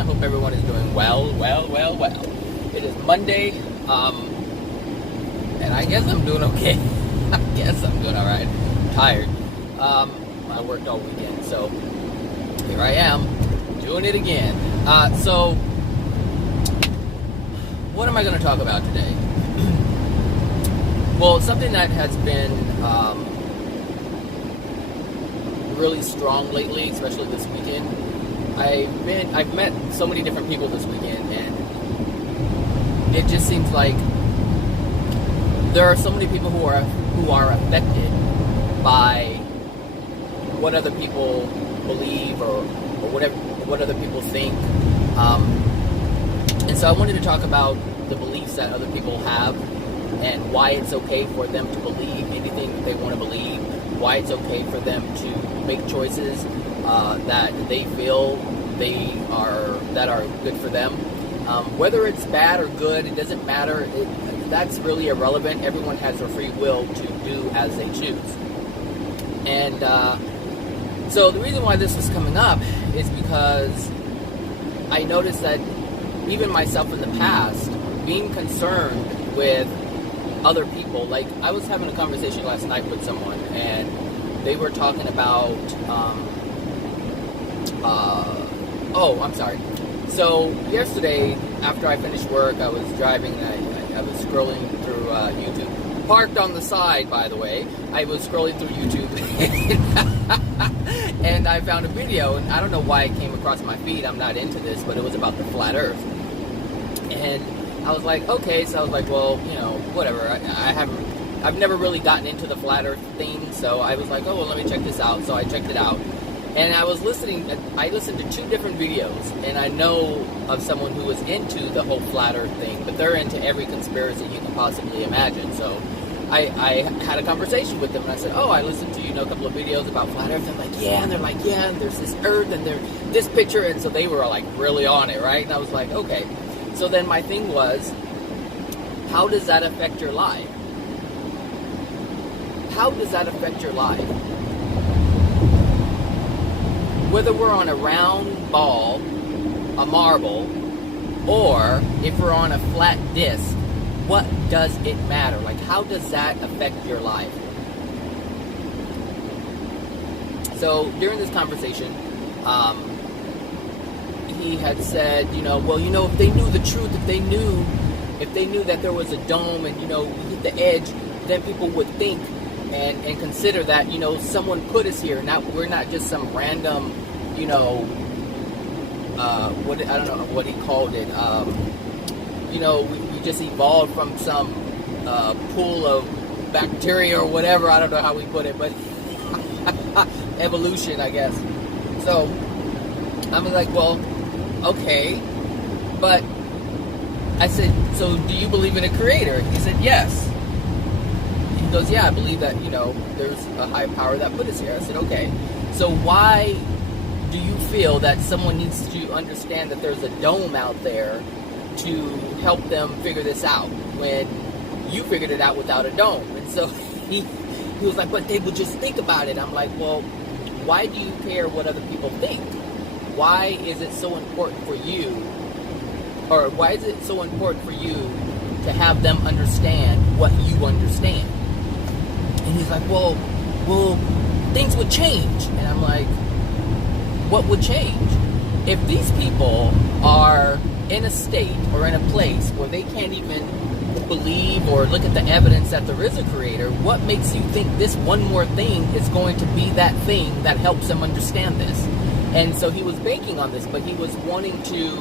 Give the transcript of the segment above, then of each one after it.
I hope everyone is doing well. It is Monday, and I guess I'm doing okay. I guess I'm doing alright. I'm tired. I worked all weekend, so here I am, doing it again. So, what am I going to talk about today? Well, something that has been really strong lately, especially this weekend. I've met so many different people this weekend, and it just seems like there are so many people who are affected by what other people believe or what other people think. And so I wanted to talk about the beliefs that other people have and why it's okay for them to believe anything that they want to believe, why it's okay for them to make choices that they feel that are good for them. Whether it's bad or good, it doesn't matter. That's really irrelevant. Everyone has their free will to do as they choose. And so the reason why this is coming up is because I noticed that even myself in the past, being concerned with other people, like I was having a conversation last night with someone, and they were talking about, I'm sorry. So yesterday, after I finished work, I was driving, and I was scrolling through YouTube. Parked on the side, by the way. I was scrolling through YouTube, and I found a video, and I don't know why it came across my feed. I'm not into this, but it was about the flat Earth. And I was like, okay, so I was like, well, whatever. I've never really gotten into the flat Earth thing, so I was like, oh, well, let me check this out. So I checked it out, and I listened to two different videos, and I know of someone who was into the whole flat Earth thing, but they're into every conspiracy you can possibly imagine. So I had a conversation with them, and I said, oh, I listened to, a couple of videos about flat Earth. I'm like, yeah, and they're like, yeah, and there's this Earth, and there's this picture, and so they were like really on it, right? And I was like, okay. So then my thing was, how does that affect your life? How does that affect your life? Whether we're on a round ball, a marble, or if we're on a flat disc, what does it matter? Like, how does that affect your life? So during this conversation, he had said, if they knew the truth, if they knew that there was a dome and, we hit the edge, then people would think and consider that, someone put us here. We're not just some random, I don't know what he called it. We just evolved from some pool of bacteria or whatever. I don't know how we put it, but evolution, I guess. So I'm like, well, okay, but I said, so do you believe in a creator? He said, yes. He goes, yeah, I believe that, there's a high power that put us here. I said, okay, so why do you feel that someone needs to understand that there's a dome out there to help them figure this out when you figured it out without a dome? And so he was like, but they would just think about it. I'm like, well, why do you care what other people think? Why is it so important for you, or why is it so important for you to have them understand what you understand? And he's like, well, things would change. And I'm like, what would change? If these people are in a state or in a place where they can't even believe or look at the evidence that there is a creator, what makes you think this one more thing is going to be that thing that helps them understand this? And so he was banking on this, but he was wanting to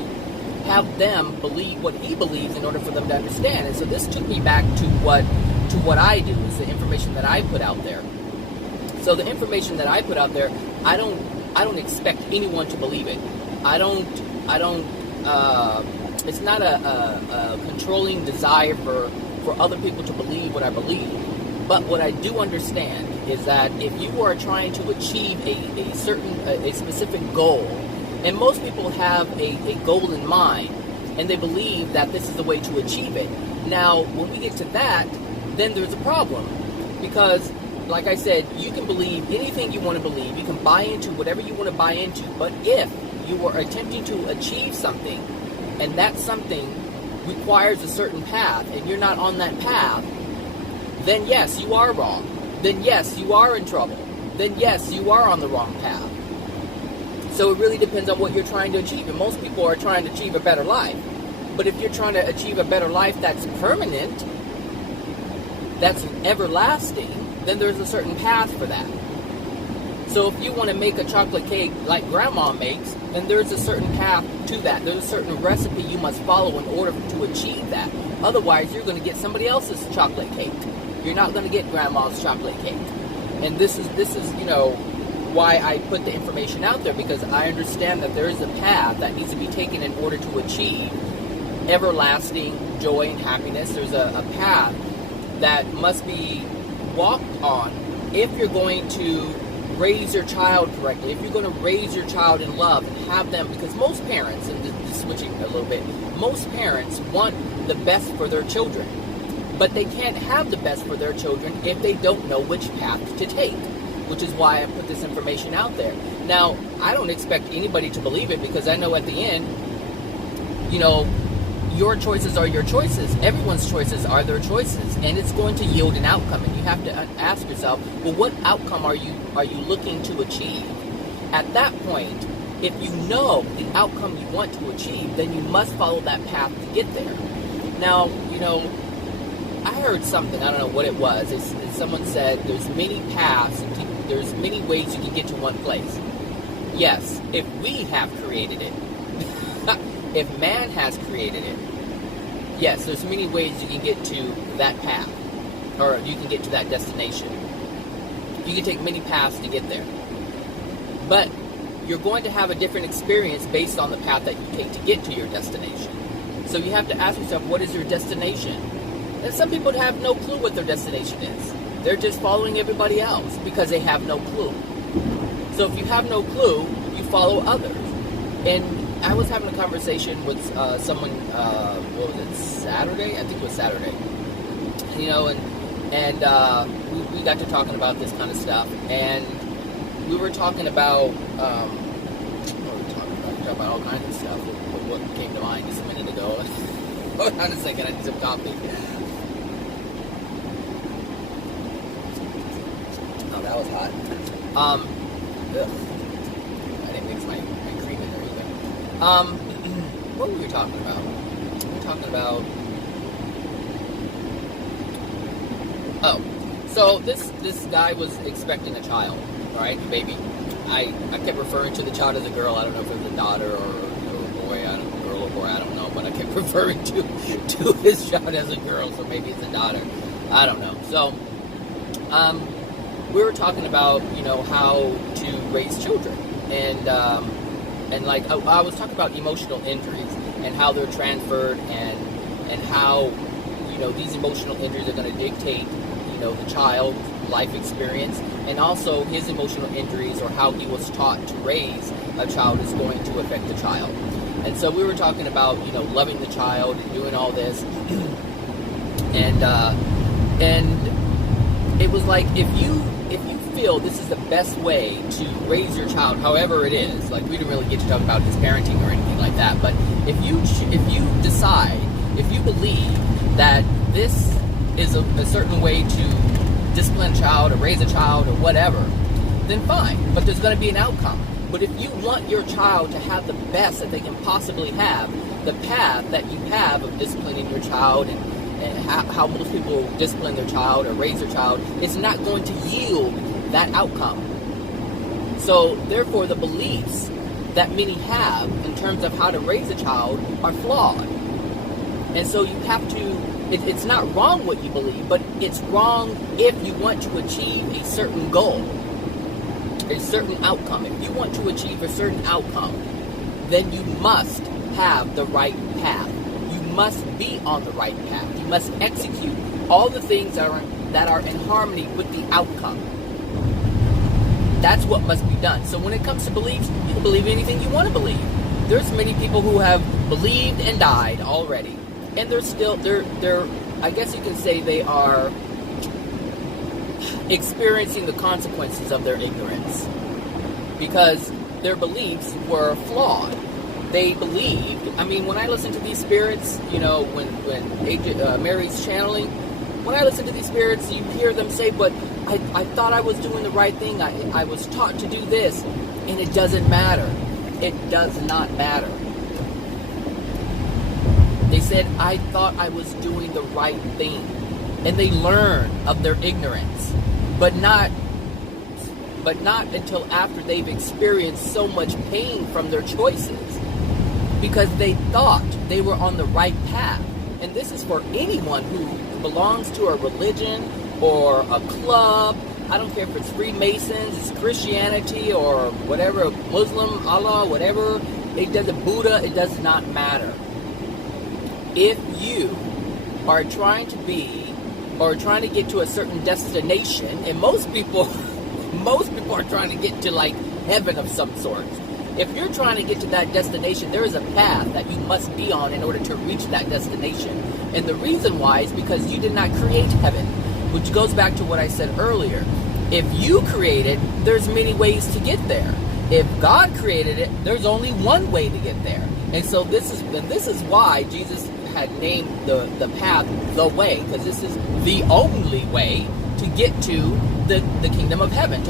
have them believe what he believes in order for them to understand. And so this took me back to what I do, is the information that I put out there. So the information that I put out there, I don't expect anyone to believe it. It's not a controlling desire for other people to believe what I believe. But what I do understand is that if you are trying to achieve a specific goal, and most people have a goal in mind, and they believe that this is the way to achieve it. Now, when we get to that, then there's a problem. Because, like I said, you can believe anything you want to believe. You can buy into whatever you want to buy into. But if you are attempting to achieve something, and that something requires a certain path, and you're not on that path, then yes, you are wrong. Then yes, you are in trouble. Then yes, you are on the wrong path. So it really depends on what you're trying to achieve. And most people are trying to achieve a better life. But if you're trying to achieve a better life that's permanent, that's everlasting, then there's a certain path for that. So if you want to make a chocolate cake like grandma makes, then there's a certain path to that. There's a certain recipe you must follow in order to achieve that. Otherwise, you're going to get somebody else's chocolate cake. You're not going to get grandma's chocolate cake. And this is why I put the information out there, because I understand that there is a path that needs to be taken in order to achieve everlasting joy and happiness. There's a path that must be walked on if you're going to raise your child correctly, if you're going to raise your child in love and have them, because most parents, and just switching a little bit, most parents want the best for their children, but they can't have the best for their children if they don't know which path to take, which is why I put this information out there. Now, I don't expect anybody to believe it, because I know at the end, your choices are your choices. Everyone's choices are their choices, and it's going to yield an outcome. And you have to ask yourself, well, what outcome are you looking to achieve? At that point, if you know the outcome you want to achieve, then you must follow that path to get there. Now, I heard something, I don't know what it was. Someone said there's many paths, there's many ways you can get to one place. Yes, if we have created it. If man has created it, yes, there's many ways you can get to that path, or you can get to that destination. You can take many paths to get there. But you're going to have a different experience based on the path that you take to get to your destination. So you have to ask yourself, what is your destination? And some people have no clue what their destination is. They're just following everybody else because they have no clue. So if you have no clue, you follow others. And I was having a conversation with someone, what was it, Saturday? I think it was Saturday. We got to talking about this kind of stuff. And we were talking about, what were we talking about? We were talking about all kinds of stuff. What came to mind just a minute ago. Hold on a second, I need some coffee. Oh, that was hot. I didn't mix my cream in there either. What were we talking about? We were talking about... Oh, so this guy was expecting a child, right? Baby. I kept referring to the child as a girl. I don't know if it was a daughter or a boy. Girl or boy, I don't know. But I kept referring to his child as a girl, so maybe it's a daughter. I don't know. So, we were talking about, how to raise children. And like, I was talking about emotional injuries and how they're transferred and how, these emotional injuries are going to dictate, the child's life experience, and also his emotional injuries or how he was taught to raise a child is going to affect the child. And so we were talking about, loving the child and doing all this. And it was like, if you feel this is the best way to raise your child, however it is, like we didn't really get to talk about his parenting or anything like that, but if you decide, if you believe that this is a certain way to discipline a child or raise a child or whatever, then fine, but there's going to be an outcome. But if you want your child to have the best that they can possibly have, the path that you have of disciplining your child and how most people discipline their child or raise their child, it's not going to yield that outcome. So therefore the beliefs that many have in terms of how to raise a child are flawed. And so you have to, it's not wrong what you believe, but it's wrong if you want to achieve a certain goal, a certain outcome. If you want to achieve a certain outcome, then you must have the right path. You must be on the right path. You must execute all the things that are in harmony with the outcome. That's what must be done. So when it comes to beliefs, you can believe anything you want to believe. There's many people who have believed and died already. And they're still, I guess you can say they are experiencing the consequences of their ignorance. Because their beliefs were flawed. They believed, I mean, when I listen to these spirits, when Mary's channeling, when I listen to these spirits, you hear them say, but I thought I was doing the right thing. I was taught to do this. And it doesn't matter. It does not matter. They said, I thought I was doing the right thing. And they learn of their ignorance. But not until after they've experienced so much pain from their choices. Because they thought they were on the right path. And this is for anyone who belongs to a religion or a club. I don't care if it's Freemasons, it's Christianity, or whatever, Muslim, Allah, whatever. It doesn't, Buddha, it does not matter. If you are trying to be, or trying to get to a certain destination, and most people are trying to get to like heaven of some sort. If you're trying to get to that destination, there is a path that you must be on in order to reach that destination. And the reason why is because you did not create heaven, which goes back to what I said earlier. If you create it, there's many ways to get there. If God created it, there's only one way to get there. And so this is why Jesus had named the path the way, because this is the only way to get to the kingdom of heaven.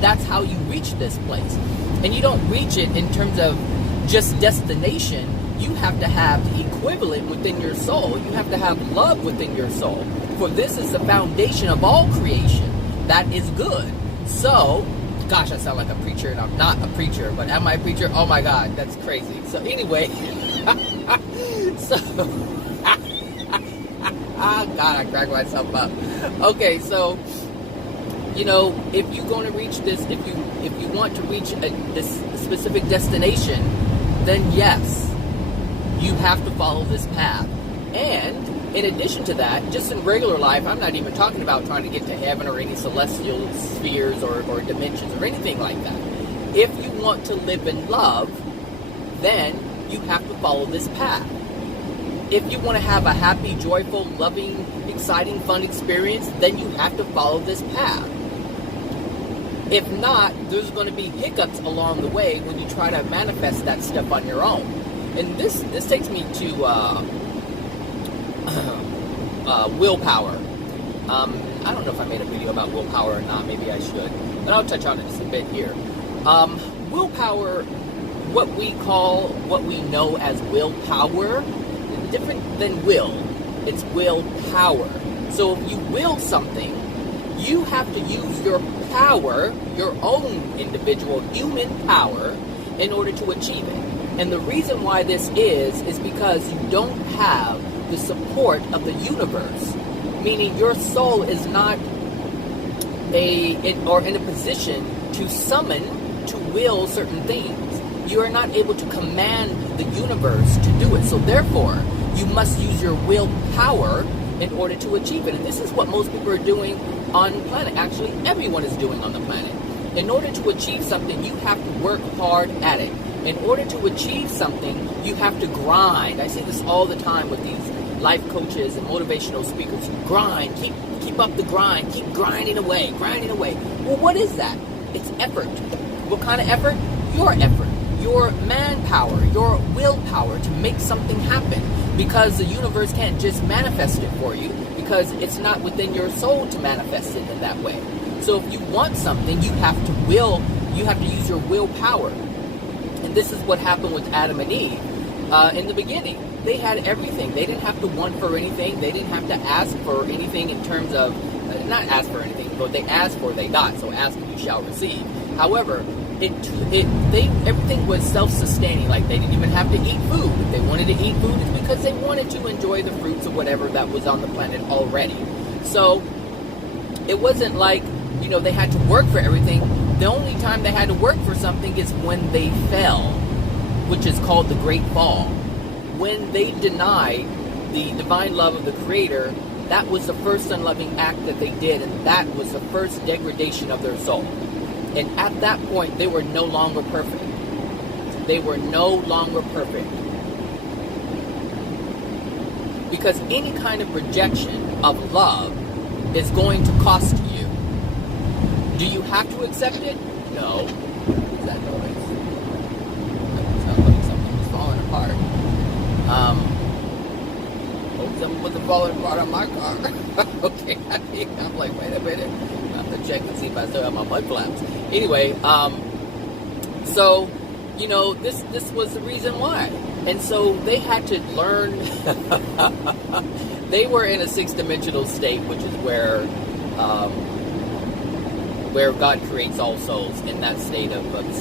That's how you reach this place. And you don't reach it in terms of just destination. You have to have the equivalent within your soul. You have to have love within your soul. For this is the foundation of all creation. That is good. So, gosh, I sound like a preacher, and I'm not a preacher, but am I a preacher? Oh my God, that's crazy. So anyway, God, I crack myself up. Okay, so, if you're going to reach this, if you want to reach this specific destination, then yes, you have to follow this path. And in addition to that, just in regular life, I'm not even talking about trying to get to heaven or any celestial spheres or dimensions or anything like that. If you want to live in love, then you have to follow this path. If you want to have a happy, joyful, loving, exciting, fun experience, then you have to follow this path. If not, there's going to be hiccups along the way when you try to manifest that stuff on your own. And this takes me to willpower. I don't know if I made a video about willpower or not. Maybe I should, but I'll touch on it just a bit here. Willpower, what we know as willpower, is different than will. It's willpower. So if you will something, you have to use your power, your own individual human power, in order to achieve it. And the reason why this is because you don't have the support of the universe, meaning your soul is not in a position to summon, to will certain things. You are not able to command the universe to do it. So therefore, you must use your willpower in order to achieve it. And this is what most people are doing on the planet. Actually, everyone is doing on the planet. In order to achieve something, you have to work hard at it. In order to achieve something, you have to grind. I say this all the time with these life coaches and motivational speakers. Grind, keep up the grind, keep grinding away. Well, what is that? It's effort. What kind of effort? Your effort, your manpower, your willpower to make something happen. Because the universe can't just manifest it for you, because it's not within your soul to manifest it in that way. So if you want something, you have to use your willpower. And this is what happened with Adam and Eve. In the beginning, they had everything. They didn't have to want for anything. They didn't have to ask for anything in terms of, not ask for anything, but they asked for, they got. So ask and you shall receive. However, everything was self-sustaining. Like, they didn't even have to eat food. If they wanted to eat food, it's because they wanted to enjoy the fruits of whatever that was on the planet already. So it wasn't like, they had to work for everything. The only time they had to work for something is when they fell, which is called the Great Fall. When they denied the divine love of the Creator, that was the first unloving act that they did, and that was the first degradation of their soul. And at that point, they were no longer perfect. They were no longer perfect. Because any kind of rejection of love is going to cost you. Do you have to accept it? No. What is that noise? apart. Hope something wasn't falling apart on my car. Okay, I'm like, wait a minute. I have to check and see if I still have my mud flaps. Anyway, so, you know, this was the reason why. And so they had to learn. They were in a six-dimensional state, which is where God creates all souls, in that state of the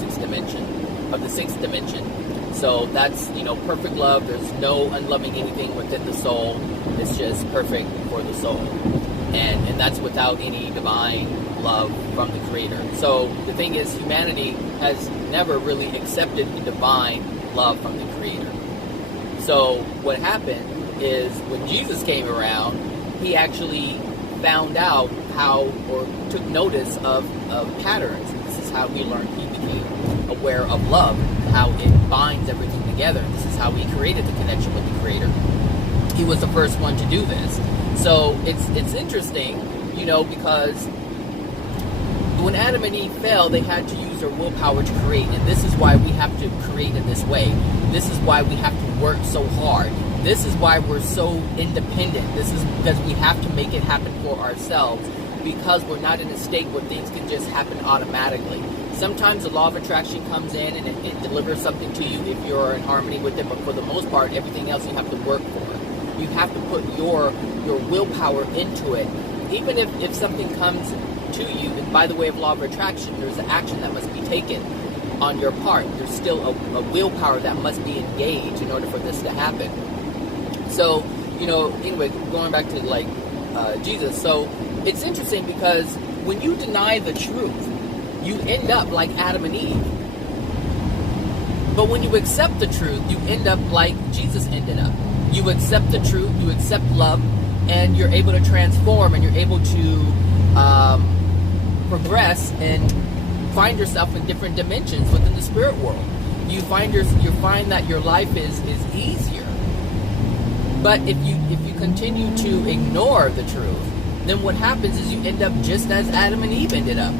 sixth dimension. So that's, you know, perfect love. There's no unloving anything within the soul. It's just perfect for the soul. And that's without any divine love from the Creator. So the thing is, humanity has never really accepted the divine love from the Creator. So what happened is, when Jesus came around, he actually found out how, or took notice of patterns. And this is how he learned. He became aware of love, how it binds everything together. This is how he created the connection with the Creator. He was the first one to do this. So it's interesting, you know, because when Adam and Eve fell, they had to use their willpower to create. And this is why we have to create in this way. This is why we have to work so hard. This is why we're so independent. This is because we have to make it happen for ourselves, because we're not in a state where things can just happen automatically. Sometimes the law of attraction comes in and it delivers something to you if you're in harmony with it, but for the most part, everything else you have to work for. You have to put your willpower into it. Even if something comes to you, and by the way of law of attraction, there's an action that must be taken on your part. There's still a willpower that must be engaged in order for this to happen. So, you know, anyway, going back to like Jesus. So it's interesting because when you deny the truth, you end up like Adam and Eve. But when you accept the truth, you end up like Jesus ended up. You accept the truth, you accept love, and you're able to transform, and you're able to progress and find yourself in different dimensions within the spirit world. You find that your life is easier. But if you continue to ignore the truth, then what happens is you end up just as Adam and Eve ended up.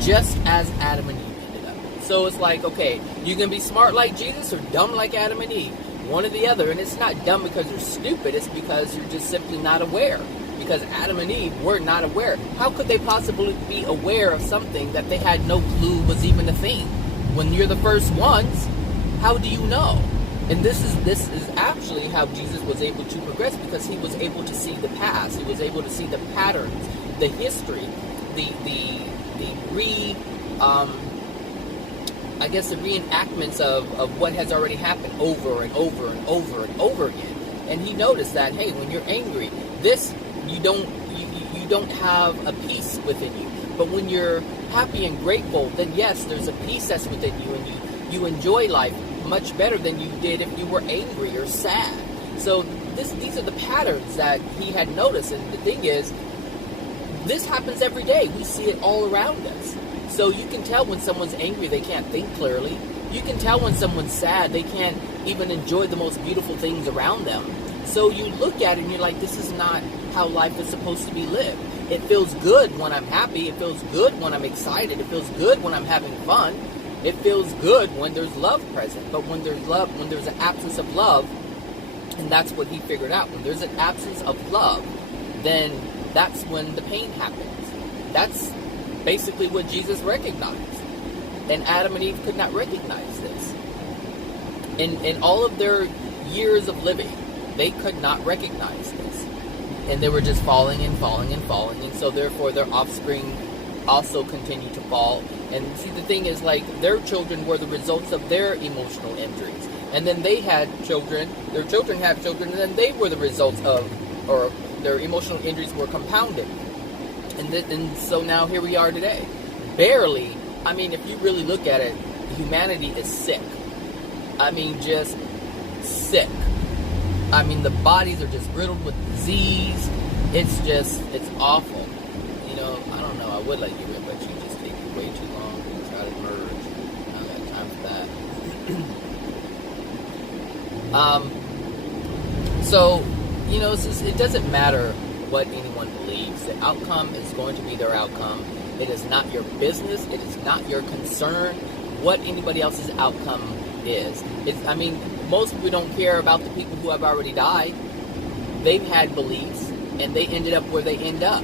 Just as Adam and Eve ended up. So it's like, okay, you can be smart like Jesus or dumb like Adam and Eve. One or the other. And it's not dumb because you're stupid. It's because you're just simply not aware. Because Adam and Eve were not aware. How could they possibly be aware of something that they had no clue was even a thing? When you're the first ones, how do you know? And this is actually how Jesus was able to progress, because he was able to see the past. He was able to see the patterns, the history, the reenactments of what has already happened over and over and over and over again. And he noticed that, hey, when you're angry, you don't have a peace within you. But when you're happy and grateful, then yes, there's a peace that's within you, and you enjoy life much better than you did if you were angry or sad. So these are the patterns that he had noticed. And the thing is, this happens every day. We see it all around us. So you can tell when someone's angry, they can't think clearly. You can tell when someone's sad, they can't even enjoy the most beautiful things around them. So you look at it and you're like, this is not how life is supposed to be lived. It feels good when I'm happy. It feels good when I'm excited. It feels good when I'm having fun. It feels good when there's love present. But when there's an absence of love, and that's what he figured out. When there's an absence of love, then that's when the pain happens. That's basically what Jesus recognized. And Adam and Eve could not recognize this. In all of their years of living, they could not recognize this. And they were just falling and falling and falling. And so therefore their offspring also continued to fall. And see, the thing is, like, their children were the results of their emotional injuries. And then they had children, their children had children, and then they were the results of, or their emotional injuries were compounded. And so now here we are today. Barely, I mean, if you really look at it, humanity is sick. I mean, just sick. I mean, the bodies are just riddled with disease. It's awful. You know, I don't know, I would let you in, but you just take it way too long to try to merge. I don't got time for that. So, you know, it doesn't matter what anyone believes. The outcome is going to be their outcome. It is not your business. It is not your concern what anybody else's outcome is. I mean, most people don't care about the people who have already died. They've had beliefs, and they ended up where they end up.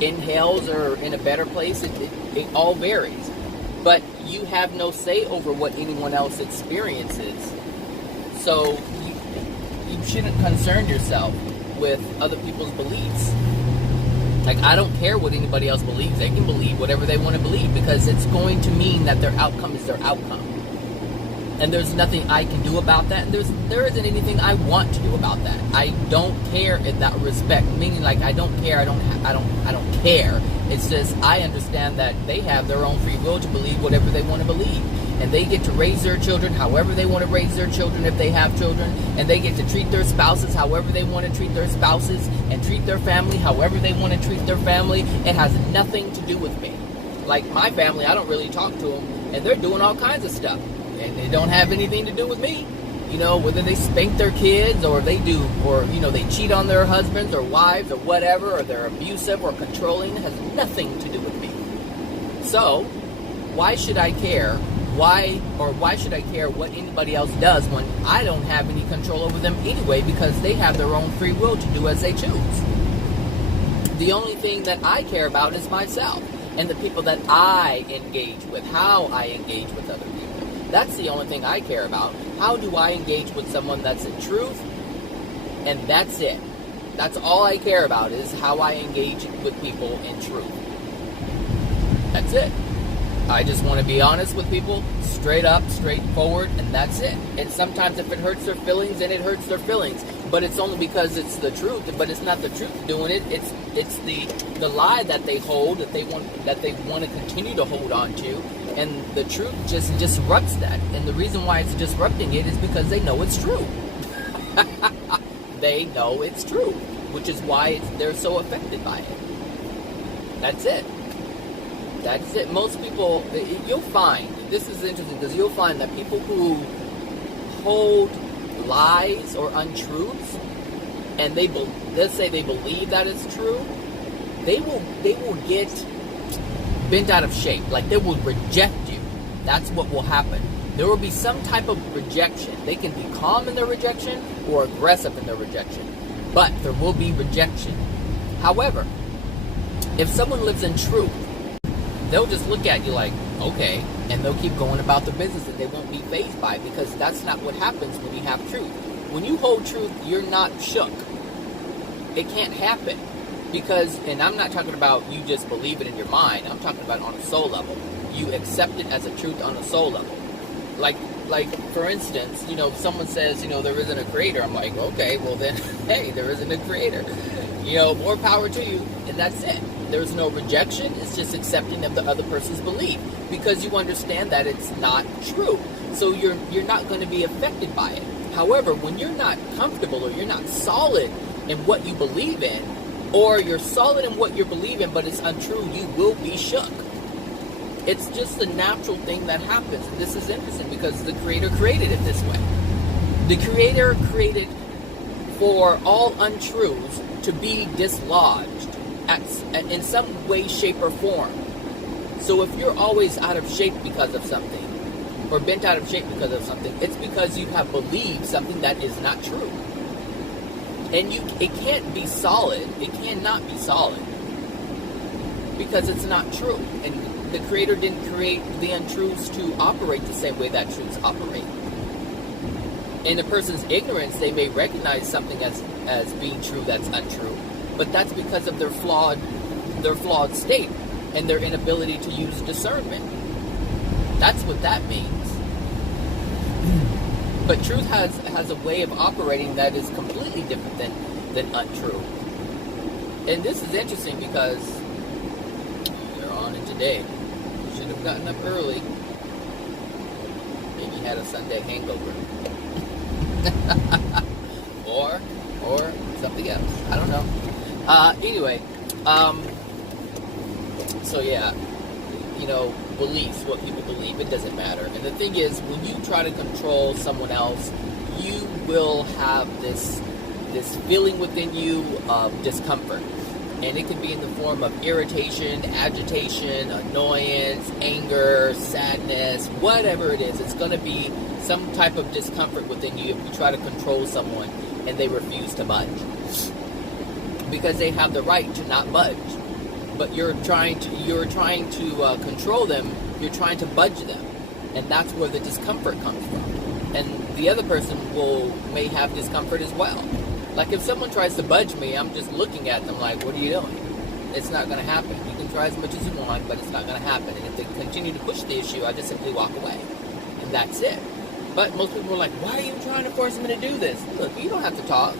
In hells or in a better place, it all varies. But you have no say over what anyone else experiences. So you shouldn't concern yourself with other people's beliefs. Like, I don't care what anybody else believes. They can believe whatever they want to believe, because it's going to mean that their outcome is their outcome. And there's nothing I can do about that. And there isn't anything I want to do about that. I don't care in that respect. Meaning, like, I don't care. I don't care. It's just, I understand that they have their own free will to believe whatever they want to believe. And they get to raise their children however they want to raise their children if they have children. And they get to treat their spouses however they want to treat their spouses. And treat their family however they want to treat their family. It has nothing to do with me. Like, my family, I don't really talk to them. And they're doing all kinds of stuff. And they don't have anything to do with me. You know, whether they spank their kids or they do, or, you know, they cheat on their husbands or wives or whatever, or they're abusive or controlling, it has nothing to do with me. So, why should I care? Why should I care what anybody else does when I don't have any control over them anyway, because they have their own free will to do as they choose? The only thing that I care about is myself and the people that I engage with, how I engage with other people. That's the only thing I care about. How do I engage with someone that's in truth? And that's it. That's all I care about, is how I engage with people in truth. That's it. I just want to be honest with people, straight up, straightforward, and that's it. And sometimes if it hurts their feelings, then it hurts their feelings. But it's only because it's the truth. But it's not the truth doing it. It's the lie that they hold, that they want to continue to hold on to. And the truth just disrupts that. And the reason why it's disrupting it is because they know it's true. They know it's true, which is why they're so affected by it. That's it. That's it. Most people, you'll find, this is interesting, because you'll find that people who hold lies or untruths, and let's say they believe that it's true, they will get bent out of shape. Like, they will reject you. That's what will happen. There will be some type of rejection. They can be calm in their rejection or aggressive in their rejection, but there will be rejection. However, if someone lives in truth, they'll just look at you like, okay, and they'll keep going about their business, and they won't be fazed by it, because that's not what happens when you have truth. When you hold truth, you're not shook. It can't happen. Because, and I'm not talking about you just believe it in your mind, I'm talking about on a soul level. You accept it as a truth on a soul level. Like for instance, you know, if someone says, you know, there isn't a creator, I'm like, okay, well then, hey, there isn't a creator. You know, more power to you, and that's it. There's no rejection, it's just accepting of the other person's belief, because you understand that it's not true. So you're not going to be affected by it. However, when you're not comfortable, or you're not solid in what you believe in, or you're solid in what you believe in but it's untrue, you will be shook. It's just a natural thing that happens. And this is interesting because the Creator created it this way. The Creator created for all untruths to be dislodged in some way, shape, or form. So if you're always out of shape because of something, or bent out of shape because of something, it's because you have believed something that is not true. And it can't be solid. It cannot be solid, because it's not true. And the Creator didn't create the untruths to operate the same way that truths operate. In a person's ignorance, they may recognize something as being true that's untrue, but that's because of their flawed state and their inability to use discernment. That's what that means. But truth has a way of operating that is completely different than untrue. And this is interesting because we're on it today. Should have gotten up early. Maybe had a Sunday hangover. or something else. I don't know. Anyway, so yeah, you know, beliefs, what people believe, it doesn't matter. And the thing is, when you try to control someone else, you will have this feeling within you of discomfort. And it can be in the form of irritation, agitation, annoyance, anger, sadness, whatever it is. It's going to be some type of discomfort within you if you try to control someone and they refuse to budge. Because they have the right to not budge. But you're trying to control them, you're trying to budge them. And that's where the discomfort comes from. And the other person may have discomfort as well. Like if someone tries to budge me, I'm just looking at them like, what are you doing? It's not going to happen. You can try as much as you want, but it's not going to happen. And if they continue to push the issue, I just simply walk away. And that's it. But most people are like, why are you trying to force me to do this? Look, you don't have to talk.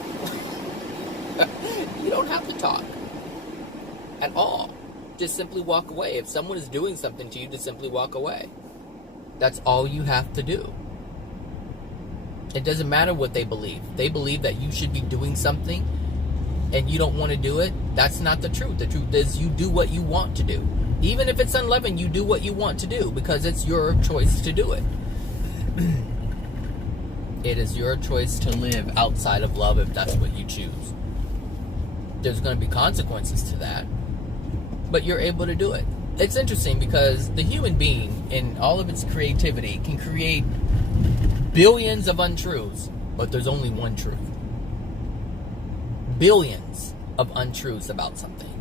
You don't have to talk. At all. Just simply walk away. If someone is doing something to you, just simply walk away. That's all you have to do. It doesn't matter what they believe. They believe that you should be doing something and you don't want to do it. That's not the truth. The truth is you do what you want to do. Even if it's unloving, you do what you want to do because it's your choice to do it. It is your choice to live outside of love if that's what you choose. There's going to be consequences to that, but you're able to do it. It's interesting because the human being, in all of its creativity, can create billions of untruths, but there's only one truth. Billions of untruths about something.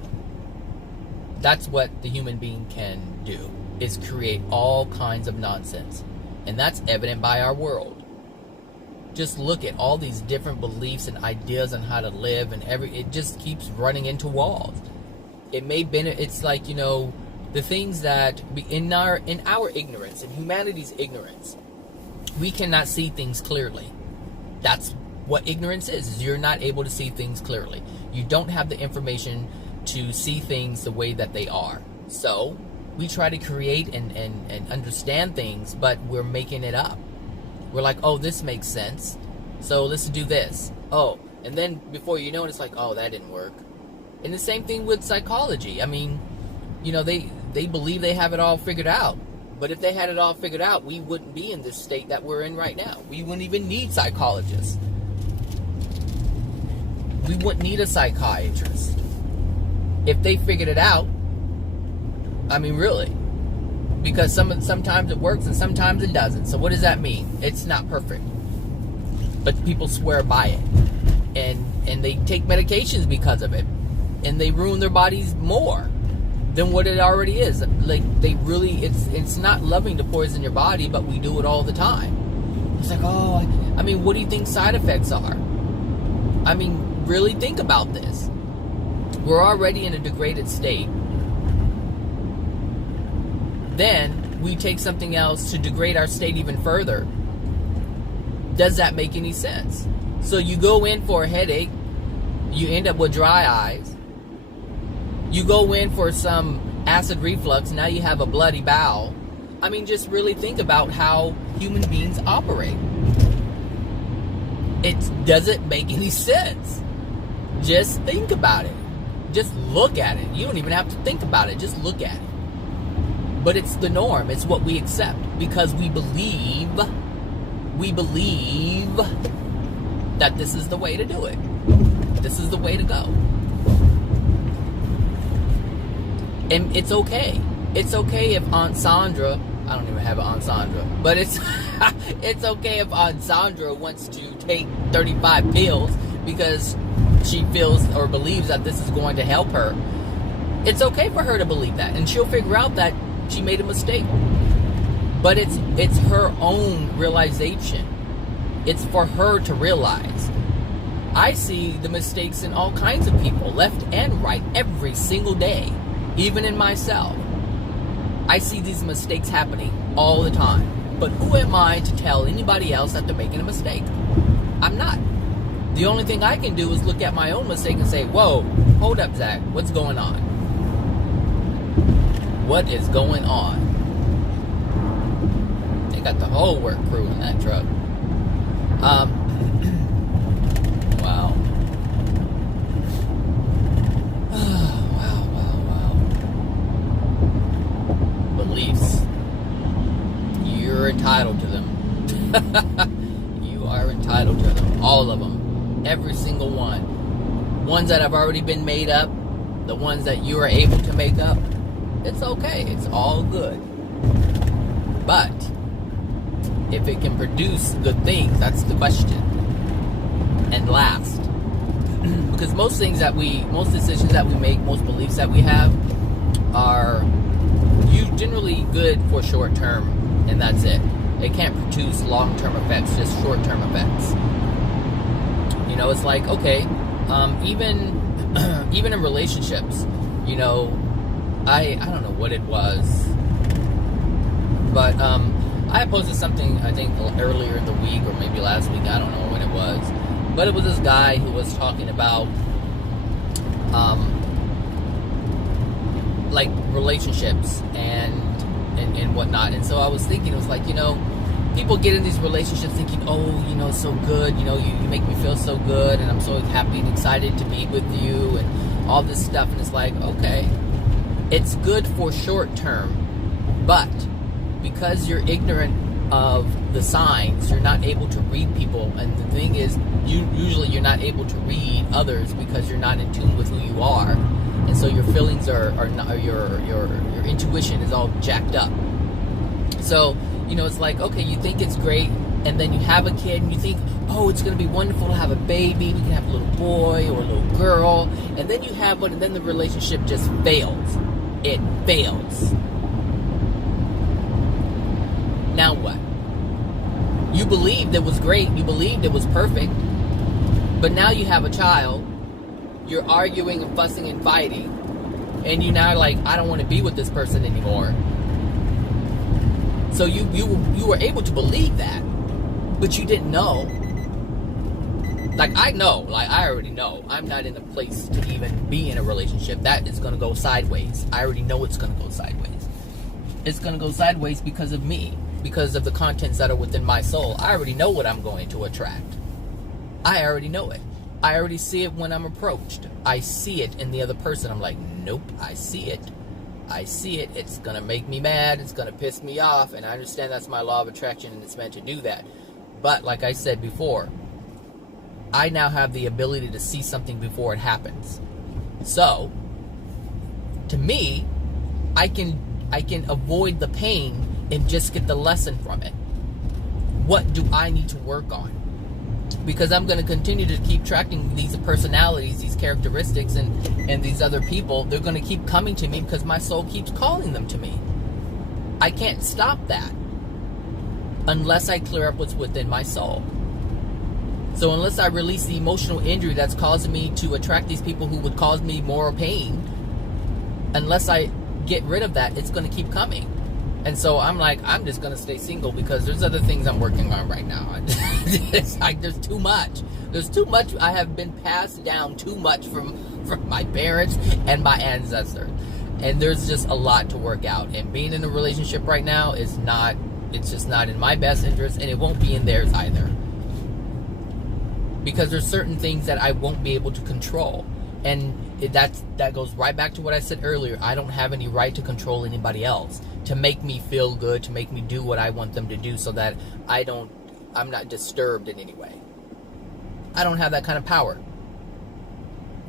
That's what the human being can do, is create all kinds of nonsense. And that's evident by our world. Just look at all these different beliefs and ideas on how to live, and it just keeps running into walls. It's like, the things that in our ignorance, in humanity's ignorance, we cannot see things clearly. That's what ignorance is you're not able to see things clearly. You don't have the information to see things the way that they are. So we try to create and understand things, but we're making it up. We're like, oh, this makes sense, so let's do this. Oh, and then before you know it, it's like, oh, that didn't work. And the same thing with psychology. I mean, they believe they have it all figured out. But if they had it all figured out, we wouldn't be in this state that we're in right now. We wouldn't even need psychologists. We wouldn't need a psychiatrist. If they figured it out, I mean, really. Because sometimes it works and sometimes it doesn't. So what does that mean? It's not perfect. But people swear by it. And they take medications because of it. And they ruin their bodies more than what it already is. Like, it's not loving to poison your body, but we do it all the time. It's like, what do you think side effects are? I mean, really think about this. We're already in a degraded state. Then we take something else to degrade our state even further. Does that make any sense? So you go in for a headache, you end up with dry eyes. You go in for some acid reflux, now you have a bloody bowel. I mean, just really think about how human beings operate. It doesn't make any sense. Just think about it. Just look at it. You don't even have to think about it. Just look at it. But it's the norm. It's what we accept because we believe that this is the way to do it. This is the way to go. And it's okay. It's okay if Aunt Sandra, I don't even have an Aunt Sandra, but it's okay if Aunt Sandra wants to take 35 pills because she feels or believes that this is going to help her. It's okay for her to believe that, and she'll figure out that she made a mistake. But it's her own realization. It's for her to realize. I see the mistakes in all kinds of people, left and right, every single day. Even in myself. I see these mistakes happening all the time. But who am I to tell anybody else that they're making a mistake? I'm not. The only thing I can do is look at my own mistake and say, whoa, hold up, Zach, what's going on? What is going on? They got the whole work crew in that truck. Wow. Beliefs. You're entitled to them. You are entitled to them. All of them. Every single one. Ones that have already been made up, the ones that you are able to make up, it's okay. It's all good. But if it can produce good things, that's the question. And last, because most decisions that we make, most beliefs that we have are generally good for short term, and that's it. It can't produce long-term effects, just short-term effects. You know, it's like, okay, even in relationships, you know, I don't know what it was, but I posted something, I think earlier in the week or maybe last week, I don't know when it was, but it was this guy who was talking about like relationships and whatnot. And so I was thinking, it was like, you know, people get in these relationships thinking, oh, you know, so good, you know, you make me feel so good, and I'm so happy and excited to be with you, and all this stuff. And it's like, okay, it's good for short term, but because you're ignorant of the signs, you're not able to read people. And the thing is, usually you're not able to read others because you're not in tune with who you are, and so your feelings are not, your intuition is all jacked up. So, you know, it's like, okay, you think it's great, and then you have a kid, and you think, oh, it's going to be wonderful to have a baby. We can have a little boy or a little girl, and then you have one, and then the relationship just fails. It fails. Now what? You believed it was great. You believed it was perfect. But now you have a child. You're arguing and fussing and fighting. And you now like, I don't want to be with this person anymore. So you were able to believe that. But you didn't know. Like, I know. Like, I already know. I'm not in a place to even be in a relationship. That is going to go sideways. I already know it's going to go sideways. It's going to go sideways because of me. Because of the contents that are within my soul. I already know what I'm going to attract. I already know it. I already see it when I'm approached. I see it in the other person. I'm like, nope, I see it. I see it. It's going to make me mad. It's going to piss me off. And I understand that's my law of attraction and it's meant to do that. But like I said before, I now have the ability to see something before it happens. So, to me, I can avoid the pain and just get the lesson from it. What do I need to work on? Because I'm going to continue to keep tracking these personalities, these characteristics, and these other people. They're going to keep coming to me because my soul keeps calling them to me. I can't stop that unless I clear up what's within my soul. So unless I release the emotional injury that's causing me to attract these people who would cause me more pain, unless I get rid of that, it's going to keep coming. And so I'm like, I'm just going to stay single because there's other things I'm working on right now. It's like, there's too much. There's too much. I have been passed down too much from my parents and my ancestors. And there's just a lot to work out. And being in a relationship right now is not, it's just not in my best interest, and it won't be in theirs either. Because there's certain things that I won't be able to control. And that goes right back to what I said earlier. I don't have any right to control anybody else, to make me feel good, to make me do what I want them to do so that I'm not disturbed in any way. I don't have that kind of power.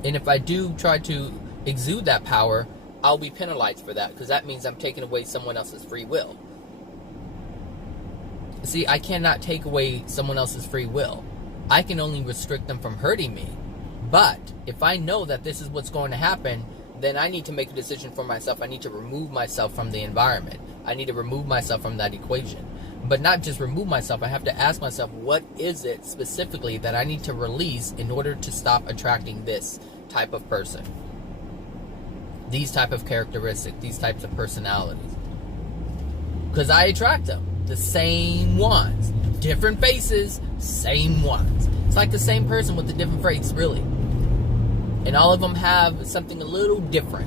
And if I do try to exude that power, I'll be penalized for that, because that means I'm taking away someone else's free will. See, I cannot take away someone else's free will. I can only restrict them from hurting me. But if I know that this is what's going to happen, then I need to make a decision for myself. I need to remove myself from the environment. I need to remove myself from that equation. But not just remove myself. I have to ask myself, what is it specifically that I need to release in order to stop attracting this type of person? These type of characteristics, these types of personalities. Because I attract them. The same ones. Different faces, same ones. It's like the same person with a different face, really. And all of them have something a little different.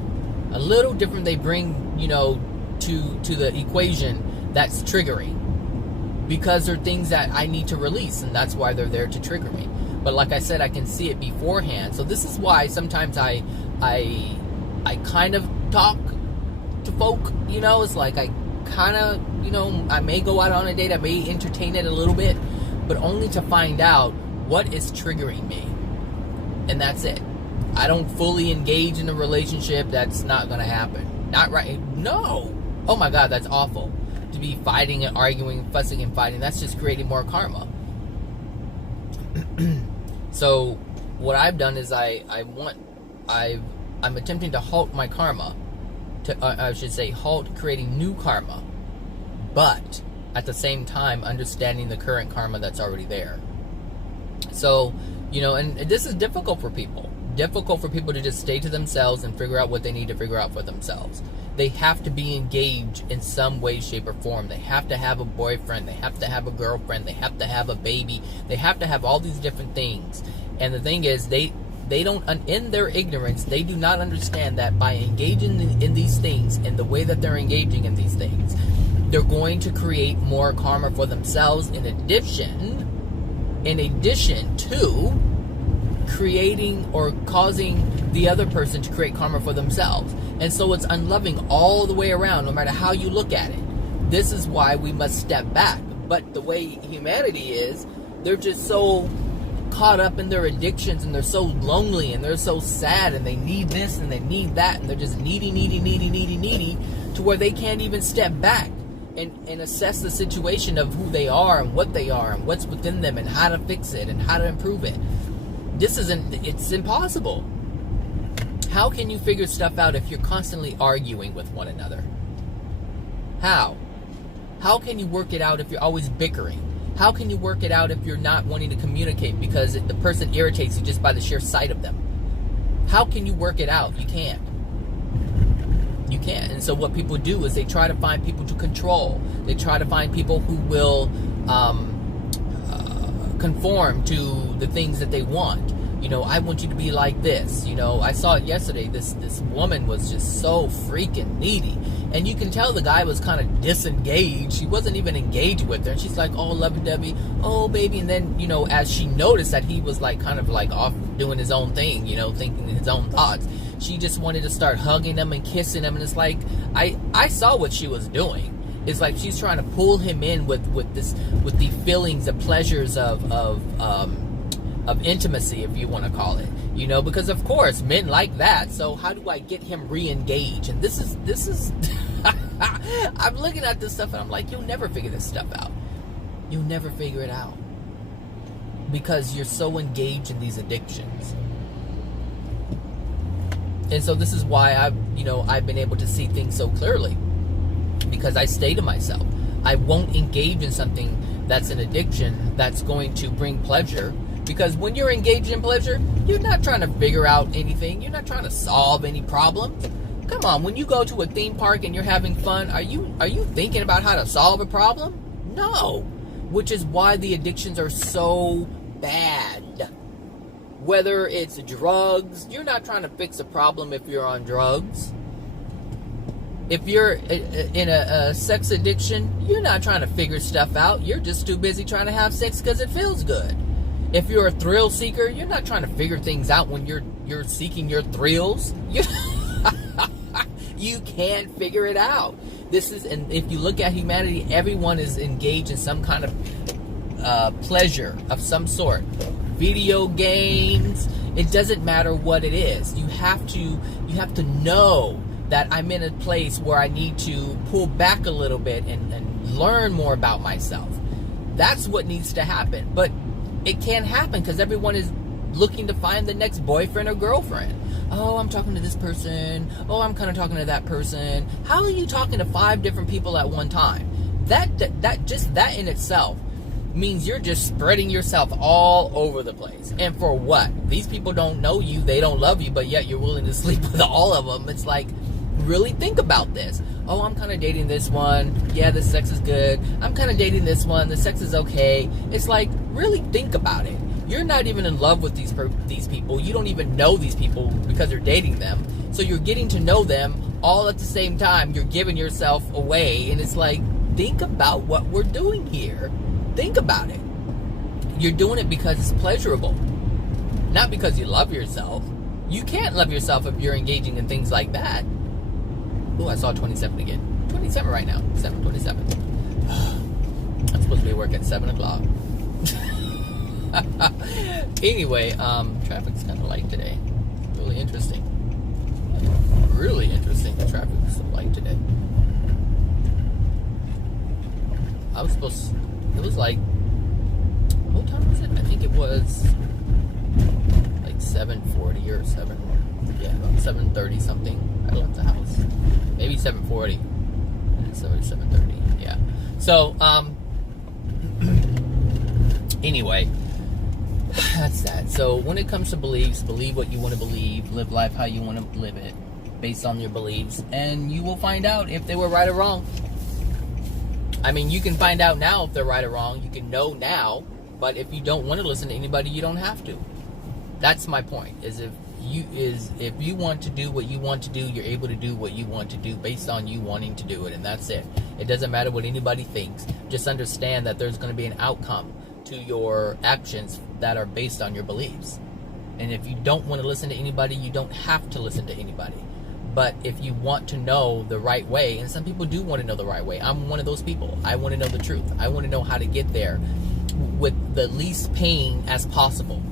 A little different they bring, you know, to the equation that's triggering. Because they're things that I need to release, and that's why they're there to trigger me. But like I said, I can see it beforehand. So this is why sometimes I kind of talk to folk, you know. It's like I kind of, you know, I may go out on a date, I may entertain it a little bit, but only to find out what is triggering me. And that's it. I don't fully engage in a relationship, that's not going to happen. Not right. No. Oh my God, that's awful. To be fighting and arguing, fussing and fighting, that's just creating more karma. So what I've done is I'm attempting to halt my karma. I should say halt creating new karma. But at the same time, understanding the current karma that's already there. So, and this is difficult for people. Difficult for people to just stay to themselves and figure out what they need to figure out for themselves. They have to be engaged in some way, shape, or form. They have to have a boyfriend. They have to have a girlfriend. They have to have a baby. They have to have all these different things. And the thing is, they don't, in their ignorance, they do not understand that by engaging in these things, in the way that they're engaging in these things, they're going to create more karma for themselves in addition to creating or causing the other person to create karma for themselves. And so it's unloving all the way around, no matter how you look at it. This is why we must step back. But the way humanity is, they're just so caught up in their addictions, and they're so lonely, and they're so sad, and they need this and they need that, and they're just needy, to where they can't even step back and assess the situation of who they are and what's within them and how to fix it and how to improve it. It's impossible. How can you figure stuff out if you're constantly arguing with one another? How? How can you work it out if you're always bickering? How can you work it out if you're not wanting to communicate because the person irritates you just by the sheer sight of them? How can you work it out? You can't. You can't. And so what people do is they try to find people to control. They try to find people who will conform to the things that they want. I want you to be like this. I saw it yesterday. This woman was just so freaking needy. And you can tell the guy was kind of disengaged. He wasn't even engaged with her. And she's like, oh, lovey-dovey, oh, baby. And then, as she noticed that he was kind of off doing his own thing, thinking his own thoughts, she just wanted to start hugging him and kissing him. And it's like, I saw what she was doing. It's like she's trying to pull him in with the feelings, the pleasures of intimacy, if you want to call it, because of course men like that. So how do I get him re-engaged? And this is I'm looking at this stuff and I'm like, you'll never figure this stuff out. You'll never figure it out because you're so engaged in these addictions. And so this is why I've been able to see things so clearly, because I stay to myself. I won't engage in something that's an addiction that's going to bring pleasure. Because when you're engaged in pleasure, you're not trying to figure out anything. You're not trying to solve any problems. Come on, when you go to a theme park and you're having fun, are you thinking about how to solve a problem? No. Which is why the addictions are so bad. Whether it's drugs, you're not trying to fix a problem if you're on drugs. If you're in a sex addiction, you're not trying to figure stuff out. You're just too busy trying to have sex because it feels good. If you're a thrill seeker, you're not trying to figure things out when you're seeking your thrills. You can't figure it out. And if you look at humanity, everyone is engaged in some kind of pleasure of some sort. Video games, it doesn't matter what it is. You have to know that I'm in a place where I need to pull back a little bit and learn more about myself. That's what needs to happen. But it can't happen because everyone is looking to find the next boyfriend or girlfriend. Oh, I'm talking to this person. Oh, I'm kind of talking to that person. How are you talking to 5 different people at one time? That in itself means you're just spreading yourself all over the place. And for what? These people don't know you. They don't love you, but yet you're willing to sleep with all of them. It's like, really think about this. Oh, I'm kind of dating this one. Yeah, the sex is good. I'm kind of dating this one. The sex is okay. It's like, really think about it. You're not even in love with these people. You don't even know these people because you're dating them. So you're getting to know them all at the same time. You're giving yourself away. And it's like, think about what we're doing here. Think about it. You're doing it because it's pleasurable. Not because you love yourself. You can't love yourself if you're engaging in things like that. Oh, I saw 27 again. 27 right now. 7:27. I'm supposed to be at work at 7 o'clock. Anyway, traffic's kind of light today. really interesting. Really interesting, the traffic light today. It was like, what time was it? I think it was like 7:40 or about 7:30 something. I left the house. Maybe 7:40. And it's 7:30, yeah. So, anyway, that's that. So when it comes to beliefs, believe what you want to believe, live life how you want to live it, based on your beliefs, and you will find out if they were right or wrong. I mean, you can find out now if they're right or wrong. You can know now, but if you don't want to listen to anybody, you don't have to. That's my point. Is if you want to do what you want to do, you're able to do what you want to do based on you wanting to do it, and that's it. It doesn't matter what anybody thinks. Just understand that there's going to be an outcome to your actions that are based on your beliefs. And if you don't want to listen to anybody, you don't have to listen to anybody. But if you want to know the right way, and some people do want to know the right way. I'm one of those people. I want to know the truth. I want to know how to get there with the least pain as possible.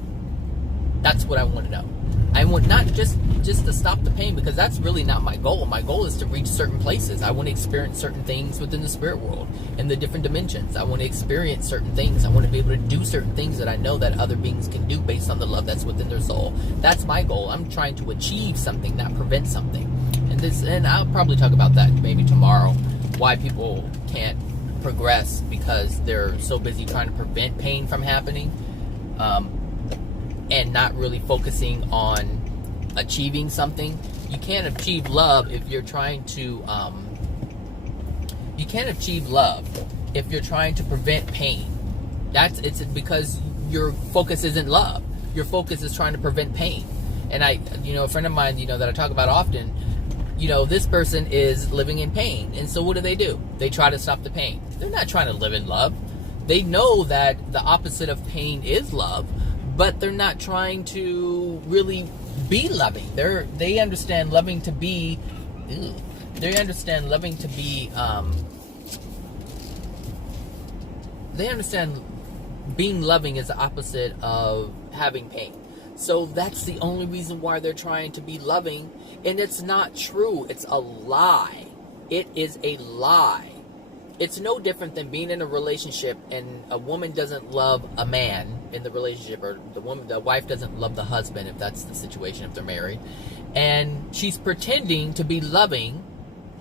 That's what I want to know. I want not just to stop the pain, because that's really not my goal. My goal is to reach certain places. I want to experience certain things within the spirit world and the different dimensions. I want to experience certain things. I want to be able to do certain things that I know that other beings can do based on the love that's within their soul. That's my goal. I'm trying to achieve something, not prevent something. And I'll probably talk about that maybe tomorrow, why people can't progress because they're so busy trying to prevent pain from happening, and not really focusing on achieving something. You can't achieve love if you're trying to you can't achieve love if you're trying to prevent pain. It's because your focus isn't love. Your focus is trying to prevent pain. And a friend of mine, that I talk about often, this person is living in pain. And so what do? They try to stop the pain. They're not trying to live in love. They know that the opposite of pain is love, but they're not trying to really be loving. They understand loving to be, they understand being loving is the opposite of having pain. So that's the only reason why they're trying to be loving, and it's not true. It's a lie. It is a lie. It's no different than being in a relationship and a woman doesn't love a man in the relationship, or the wife doesn't love the husband, if that's the situation, if they're married, and she's pretending to be loving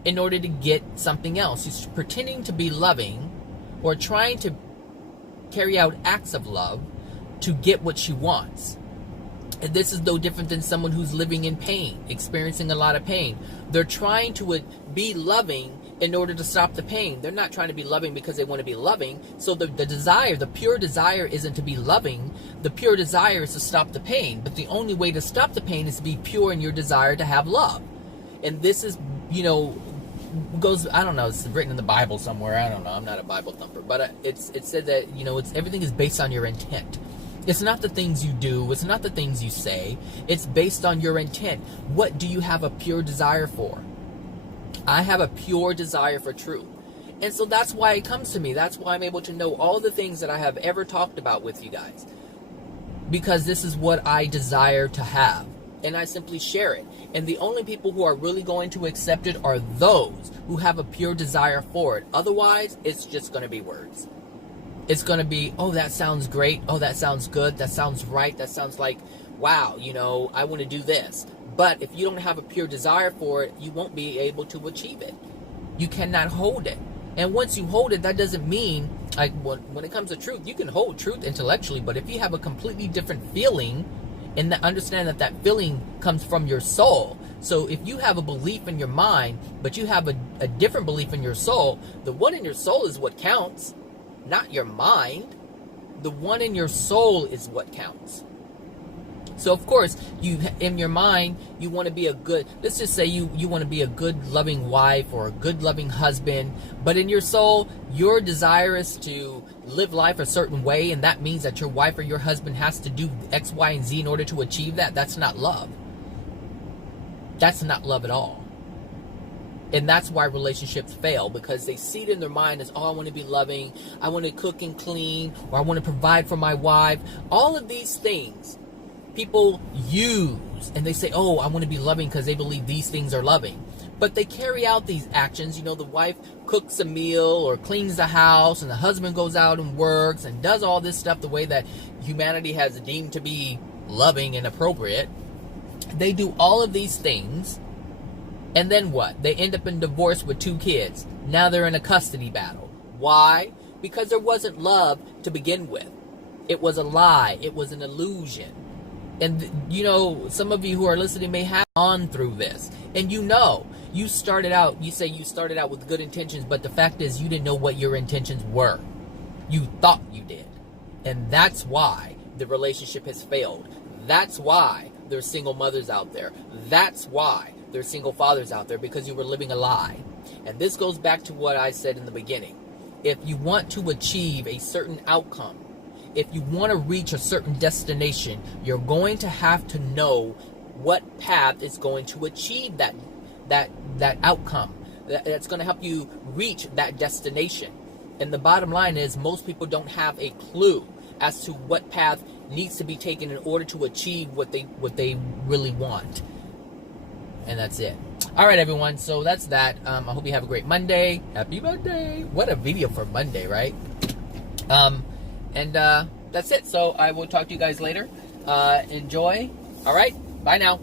in order to get something else. She's pretending to be loving or trying to carry out acts of love to get what she wants. And this is no different than someone who's living in pain, experiencing a lot of pain. They're trying to be loving in order to stop the pain. They're not trying to be loving because they want to be loving. So the pure desire isn't to be loving. The pure desire is to stop the pain. But the only way to stop the pain is to be pure in your desire to have love. And this is, goes, I don't know, it's written in the Bible somewhere. I don't know. I'm not a Bible thumper. But it said that, everything is based on your intent. It's not the things you do. It's not the things you say. It's based on your intent. What do you have a pure desire for? I have a pure desire for truth. And so that's why it comes to me. That's why I'm able to know all the things that I have ever talked about with you guys. Because this is what I desire to have. And I simply share it. And the only people who are really going to accept it are those who have a pure desire for it. Otherwise, it's just going to be words. It's going to be, oh, that sounds great. Oh, that sounds good. That sounds right. That sounds like, wow, I want to do this. But if you don't have a pure desire for it, you won't be able to achieve it. You cannot hold it. And once you hold it, that doesn't mean, like, when it comes to truth, you can hold truth intellectually. But if you have a completely different feeling, and understand that feeling comes from your soul. So if you have a belief in your mind, but you have a different belief in your soul, the one in your soul is what counts. Not your mind. The one in your soul is what counts. So of course, in your mind, you want to be let's just say you want to be a good loving wife or a good loving husband, but in your soul, your desire is to live life a certain way, and that means that your wife or your husband has to do X, Y, and Z in order to achieve that. That's not love. That's not love at all. And that's why relationships fail, because they see it in their mind as, oh, I want to be loving, I want to cook and clean, or I want to provide for my wife. All of these things, people use and they say, oh, I want to be loving because they believe these things are loving. But they carry out these actions. You know, the wife cooks a meal or cleans the house, and the husband goes out and works and does all this stuff the way that humanity has deemed to be loving and appropriate. They do all of these things, and then what? They end up in divorce with 2 kids. Now they're in a custody battle. Why? Because there wasn't love to begin with. It was a lie. It was an illusion. And, you know, some of you who are listening may have gone through this. And you know, you started out with good intentions, but the fact is you didn't know what your intentions were. You thought you did. And that's why the relationship has failed. That's why there's single mothers out there. That's why there's single fathers out there, because you were living a lie. And this goes back to what I said in the beginning. If you want to achieve a certain outcome, if you want to reach a certain destination, you're going to have to know what path is going to achieve that outcome. That's going to help you reach that destination. And the bottom line is most people don't have a clue as to what path needs to be taken in order to achieve what they really want. And that's it. All right, everyone. So that's that. I hope you have a great Monday. Happy Monday. What a video for Monday, right? And that's it. So I will talk to you guys later. Enjoy. All right. Bye now.